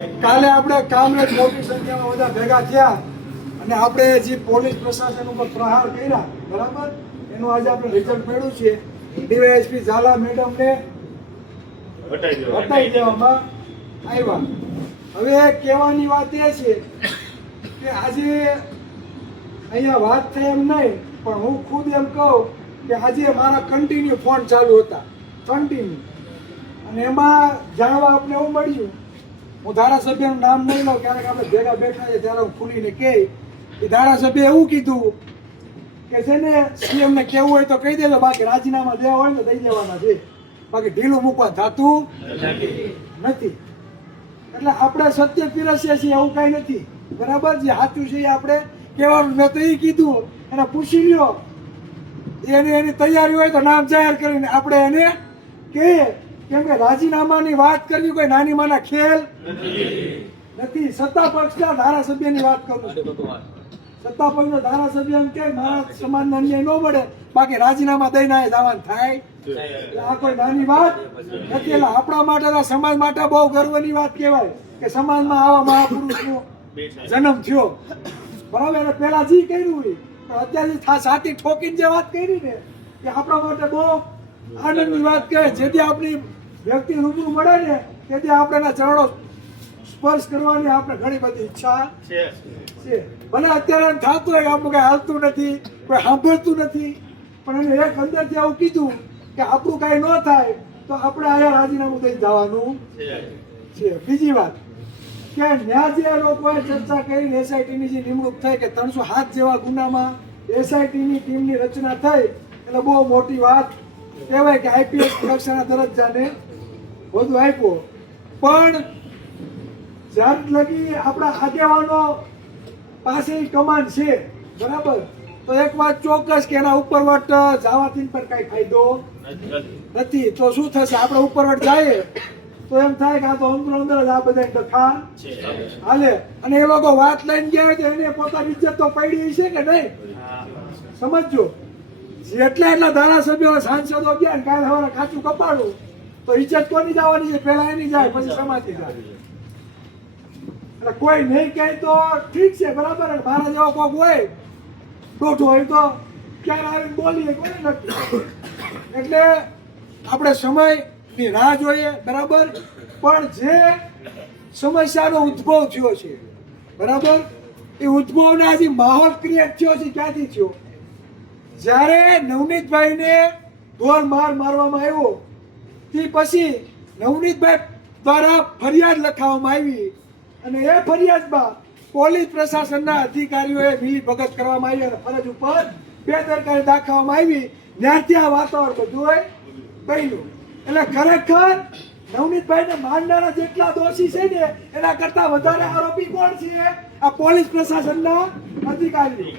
કાલે આપણે કામરેજ મોટી સંખ્યામાં બધા ભેગા થયા અને આપણે જે પોલીસ પ્રશાસન ઉપર પ્રહાર કર્યા, બરાબર, એનું આજે આપણે રિઝલ્ટ મળ્યું છે. ડીવાયએસપી ઝાલા મેડમને હટાવી દેવામાં આવ્યા. હવે કહેવાની વાત એ છે કે આજે અહીંયા વાત થઈ એમ નહીં, પણ હું ખુદ એમ કહું કે આજે મારા કન્ટિન્યુ ફોન ચાલુ હતા, કન્ટિન્યુ. અને એમાં જાણવા આપણે એવું મળ્યું, હું ધારાસભ્યનું નામ નહીં લઉં, ક્યારેક આપણે ભેગા બેઠા છે ત્યારે હું ખુલીને કહી, એ ધારાસભ્ય એવું કીધું કે છે ને સીએમને કહેવું હોય તો કહી દેજો, બાકી રાજીનામા દેવા હોય ને દઈ દેવાના છે, બાકી ઢીલું મૂકવા થતું નથી. એટલે આપણે સત્ય પીરસીએ છીએ, એવું કાંઈ નથી, બરાબર. જે સાચું છે એ આપણે કહેવાનું. મેં તો એ કીધું, એને પૂછી લ્યો, એની તૈયારી હોય તો નામ જાહેર કરીને આપણે એને કહીએ. કેમ કે રાજીનામાની વાત કરવી કોઈ નાની માના ખેલ નથી. સત્તા પક્ષના ધારાસભ્યની વાત કરું છું. સત્તા પક્ષનો ધારાસભ્ય એમ કે મારા સમાજને અન્યાય ન મળે, બાકી રાજીનામા દઈને આ જવાનું થાય, આ કોઈ નાની વાત નથી. એટલે આપણા માટે, સમાજ માટે બહુ ગર્વની વાત કહેવાય કે સમાજમાં આવા મહાપુરુષનો જન્મ થયો, બરાબર. એને પેલા જે કર્યું હોય, પણ અત્યારે સાથી ઠોકીને જે વાત કરી ને કે આપણા માટે બહુ આનંદની વાત કહેવાય. જેથી આપણી વ્યક્તિ રૂબરૂ મળે ને તેથી આપણે એના ચરણો સ્પર્શ કરવાની આપણે ઘણી બધી ઈચ્છા છે. ભલે અત્યારે થતું હોય કે આપણું કઈ હાલતું નથી, કોઈ સાંભળતું નથી, પણ એને એક અંદરથી આવું કીધું કે આપણું કાંઈ ન થાય તો આપણે અહીંયા રાજીનામું દઈ જવાનું છે. બીજી વાત કે ન્યા જે લોકોએ ચર્ચા કરી, એસઆઈટીની જે નિમણૂક થઈ કે 307 જેવા ગુનામાં એસઆઈટીની ટીમની રચના થઈ, એટલે બહુ મોટી વાત કહેવાય કે આઈપીએસ કક્ષાના દરજ્જાને વધુ આપ્યો. પણ જ્યાં લગી આપણા આગેવાનો પાસે કમાન્ડ છે, બરાબર, તો એક વાત ચોક્કસ કે એના ઉપરવટ જવાથી પર કઈ ફાયદો નથી. તો શું થશે, આપણે ઉપરવટ જાય તો એમ થાય કે આ તો અંદર અંદર જ આ બધા કથા હાલે. અને એ લોકો વાત લઈને ગયા હોય તો એને પોતાની ઇજ્જત તો પડી છે કે નહીં, સમજો. જેટલા એટલા ધારાસભ્યો સાંસદો ગયા ને કાલે સવારે કાચું કપાડું તો ઇજ્જત કોની જવાની છે, પેલા એની જાય, પછી સમાજની જાય. એટલે કોઈ નહીં કહે તો ઠીક છે, બરાબર. મારા જેવો કોક હોય દોઢો હોય તો ક્યારે આવીને બોલીએ, કોઈ નથી. એટલે આપણે સમયની રાહ જોઈએ, બરાબર. પણ જે સમસ્યાનો ઉદ્ભવ થયો છે, બરાબર, એ ઉદ્ભવને આજે માહોલ ક્રિએટ થયો છે, ક્યાંથી થયો? જ્યારે નવનીતભાઈને ઢોર મારવામાં આવ્યો તે પછી નવનીતભાઈ દ્વારા ફરિયાદ લખાવવામાં આવી અને એ ફરિયાદમાં પોલીસ પ્રશાસનના અધિકારીઓએ મિલીભગત કરવામાં આવી અને ફરજ ઉપર બેદરકારી દાખવવામાં આવી. ત્યારથી આ વાતાવરણ બધું બન્યું. એટલે ખરેખર નવનીતભાઈને મારનારા જેટલા દોષી છે ને એના કરતા વધારે આરોપી કોણ છે? આ પોલીસ પ્રશાસનના અધિકારીઓ.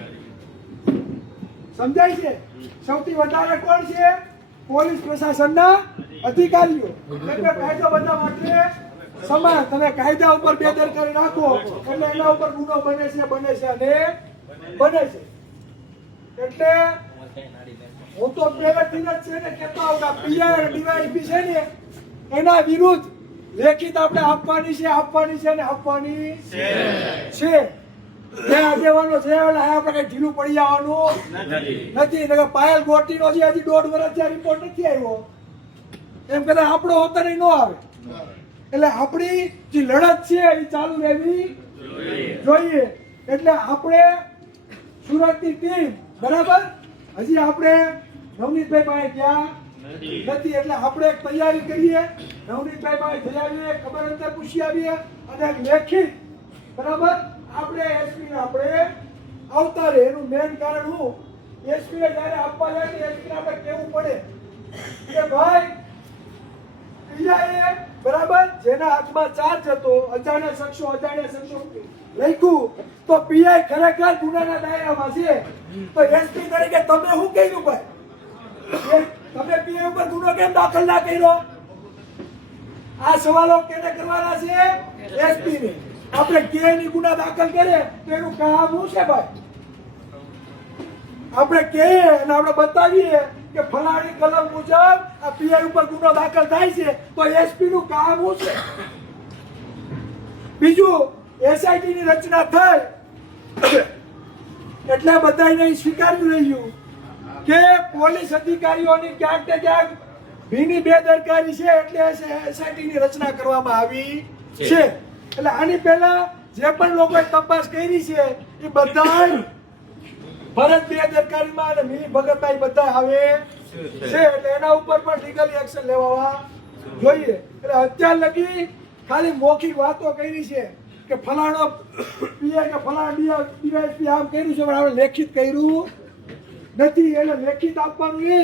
સમજાય છે? સૌથી વધારે કોણ છે? પોલીસ પ્રશાસનના અધિકારીઓ. કાયદો બધા માટે સમાન. તમે કાયદા ઉપર બેદરકારી રાખો એટલે એના ઉપર ગુનો બને છે અને બને છે. એટલે હું તો પહેલેથી જ છે ને કહેતો આવું કે પીઆઈ અને ડીવાયએસપી છે ને એના વિરુદ્ધ લેખિત આપણે આપવાની છે અને આપવાની છે. જે આગેવાનો છે એટલે આપણે કઈ ઢીલું પડી જવાનું નથી. પાયલ ગોટીનો જે હજી 1.5 વર્ષ જ્યાં રિપોર્ટ નથી આવ્યો એમ કદાચ આપણો હોતા નહીં ન આવે. એટલે આપણી જે લડત છે એ ચાલુ રહેવી જોઈએ. એટલે આપણે સુરતની ટીમ, બરાબર, હજી આપણે નવનીતભાઈ પાસે ગયા નથી. એટલે આપણે એક તૈયારી કરીએ, નવનીતભાઈ પાસે જઈ આવીએ, ખબર અંતર પૂછી આવીએ અને એક લેખિત, બરાબર, આપણે એસપી આપણે આવતા રહે. એનું મેન કારણ હું, એસપી જયારે આપવા જાય તો એસપી આપણે કેવું પડે કે ભાઈ પીઆઈએ, બરાબર, જેના હાથમાં ચાર્જ હતો અજાણ્યા શખ્સો લખ્યું તો પીઆઈ ખરેખર ગુનાના દાયરામાં છે. તો એસપી તરીકે તમે શું કહ્યું ભાઈ? તમે પીઆઈ ઉપર ગુનો કેમ દાખલ ના કર્યો? આ સવાલો કેને કરવાના છે? એસપી ને. આપણે કેની ગુના દાખલ કરીએ તો એનું કામ શું છે ભાઈ? આપણે કહીએ અને આપણે બતાવીએ કે ફલાણી કલમ મુજબ આ પીઆઈ ઉપર ગુનો દાખલ થાય છે તો એસપી નું કામ શું છે? બીજું એસઆઈટી ની રચના થઈ એટલે બધાને સ્વીકાર્યું રહ્યું કે પોલીસ અધિકારીઓની ક્યાંક ને ક્યાંક ભીની બેદરકારી છે એટલે એસઆઈટી ની રચના કરવામાં આવી છે. એટલે આની પહેલા જે પણ લોકોએ તપાસ કરી છે એ બધા ફરજ બેદરકારીમાં અને મિલી ભગતમાં એ બધા આવે છે. એટલે એના ઉપર પણ લીગલ એક્શન લેવા જોઈએ. એટલે અત્યાર લગી ખાલી મૌખિક વાતો કરી છે કે ફલાણો પીએ કે ફલાણા ડીવાયએસપી આમ કર્યું છે, પણ આપણે લેખિત કર્યું નથી. એટલે લેખિત આપવાનું એ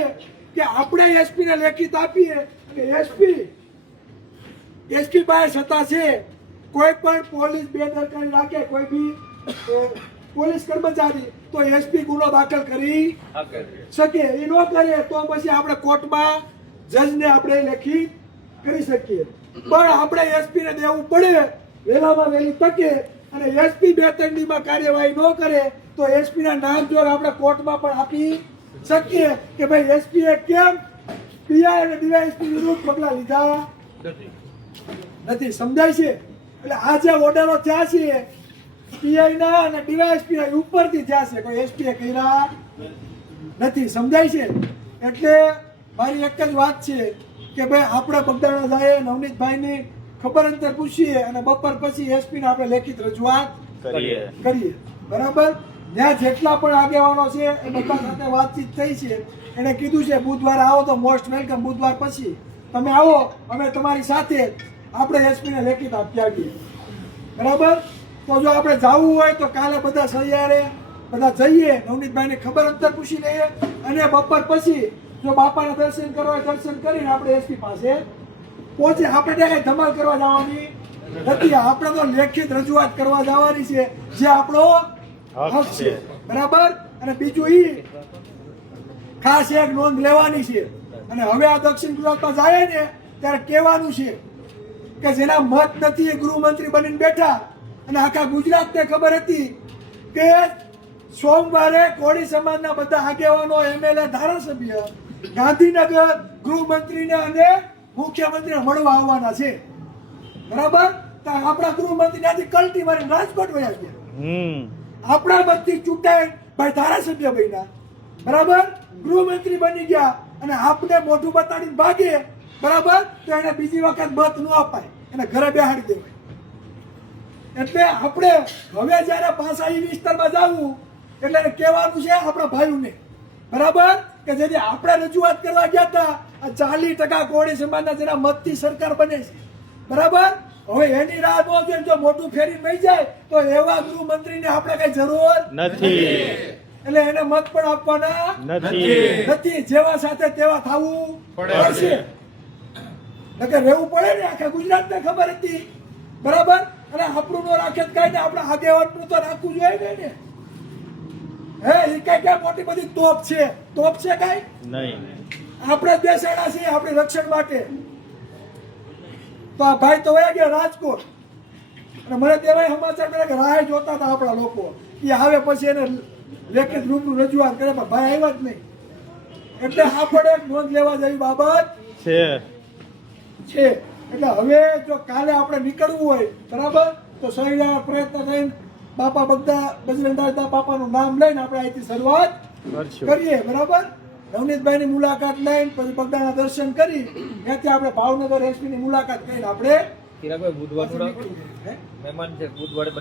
કે આપણે એસપી ને લેખિત આપીએ અને એસપી પાસે સત્તા છે કોઈ પણ પોલીસ બેદરકારી રાખે કોઈ બી પોલીસ કર્મચારી તો એસપી ગુનો દાખલ કરી શકે. એ ન કરે તો પછી આપણે કોર્ટમાં જજને આપણે લેખિત કરી શકીએ. પણ આપણે એસપી ને દેવું પડે વહેલામાં વહેલી તકે. અને એસપી 2-3 દિવસમાં કાર્યવાહી ન કરે તો એસપી ના નામ જોડે આપણે કોર્ટમાં પણ આપી શકીએ કે ભાઈ એસપી એ કેમ પીઆઈ અને ડીવાયએસપી વિરુદ્ધ પગલા લીધા નથી. સમજાય છે? એટલે આ જે ઓર્ડરો થયા છે પીઆઈ ના અને ડીવાયએસપી ના ઉપરથી થયા છે, કોઈ એસપી એ કર્યા નથી. સમજાય છે? એટલે મારી એક જ વાત છે કે ભાઈ આપણે બગદાણા જાય નવનીતભાઈ ની ખબર અંતર પૂછીએ અને બપોર પછી એસપી ને આપણે લેખિત રજૂઆત કરીએ. બરાબર? ત્યાં જેટલા પણ આગેવાનો છે એ બધા સાથે વાતચીત થઈ છે. એને કીધું છે બુધવારે આવો તો મોસ્ટ વેલકમ. બુધવાર પછી તમે આવો, અમે તમારી સાથે આપણે એસપી ને લેખિત આપી આવીએ. બરાબર? તો જો આપણે જવું હોય તો કાલે બધા સહિયારે બધા જઈએ, નવનીતભાઈ ને ખબર અંતર પૂછી લઈએ અને બપોર પછી જો બાપાના દર્શન કરવા હોય દર્શન કરીને આપણે એસપી પાસે પહોંચે. આપણે ત્યાં કઈ ધમાલ કરવા જવાની નથી. આપણે તો લેખિત રજૂઆત કરવા જવાની છે જે આપણો હક છે. બરાબર? અને બીજું ઈ ખાસ એક નોંધ લેવાની છે અને હવે આ દક્ષિણ ગુજરાતમાં જાય ને ત્યારે કહેવાનું છે કે જેના મત નથી એ ગૃહમંત્રી બનીને બેઠા અને આખા ગુજરાતને ખબર હતી કે સોમવારે કોળી સમાજના બધા આગેવાનો એમએલએ ધારાસભ્ય ગાંધીનગર ગૃહમંત્રીને અને મુખ્યમંત્રીને મળવા આવવાના છે. બરાબર? તો આપણા ગૃહમંત્રી ત્યાંથી કલટી મારીને રાજકોટ વયા ગયા. આપણા મતથી ચૂંટાઈ ભાઈ ધારાસભ્ય બન્યા. બરાબર? ગૃહમંત્રી બની ગયા અને આપને મોઢું બતાડીને ભાગે. બરાબર? તો એને બીજી વખત મત ન અપાય, એને ઘરે બેહાડી દેવાય. એટલે આપણે હવે જયારે પાછા એ વિસ્તારમાં જવું એટલે એને કહેવાનું છે આપણા ભાઈઓને. બરાબર? કે જેથી આપણે રજૂઆત કરવા ગયા હતા 40% કોળી સમાજના જેના મતથી સરકાર બને છે. બરાબર? હવે એની રાહ ન જોઈએ. જો મોટું ફેરી નહીં જાય તો એવા ગૃહમંત્રીને આપણે કઈ જરૂર નથી. એટલે એને મત પણ આપવાના નથી. જેવા સાથે તેવા થવું પડશે. નકર રહેવું પડે ને. આખા ગુજરાતને ખબર હતી. બરાબર? અને આપણું નો રાખે કઈ ને આપણે આગેવાનનું તો રાખવું જોઈએ ને. હે એ કઈ મોટી બધી તોપ છે? તોપ છે કઈ નહીં. આપણે બેસાડા છીએ આપણે રક્ષણ માટે. તો આ ભાઈ તો વયા ગયા રાજકોટ અને મને તેવાય સમાચાર મળ્યા કે રાહ જોતા હતા આપણા લોકો એ આવે પછી એને લેખિત રૂબરૂ રજૂઆત કરે, પણ ભાઈ આવ્યા જ નહીં. એટલે આપણે એક નોંધ લેવા જેવી બાબત છે. એટલે હવે જો કાલે આપણે નીકળવું હોય બરાબર તો સહિયારા પ્રયત્ન કરીને બાપા બજરંગદાસ બાપાનું નામ લઈને આપણે અહીંથી શરૂઆત કરીએ. બરાબર? નવનીતભાઈ ની મુલાકાત લઈને પછી બગદાના દર્શન કરી ત્યાંથી આપણે ભાવનગર એસપી ની મુલાકાત કરીને આપણે બુધવાર મહેમાન છે બુધવારે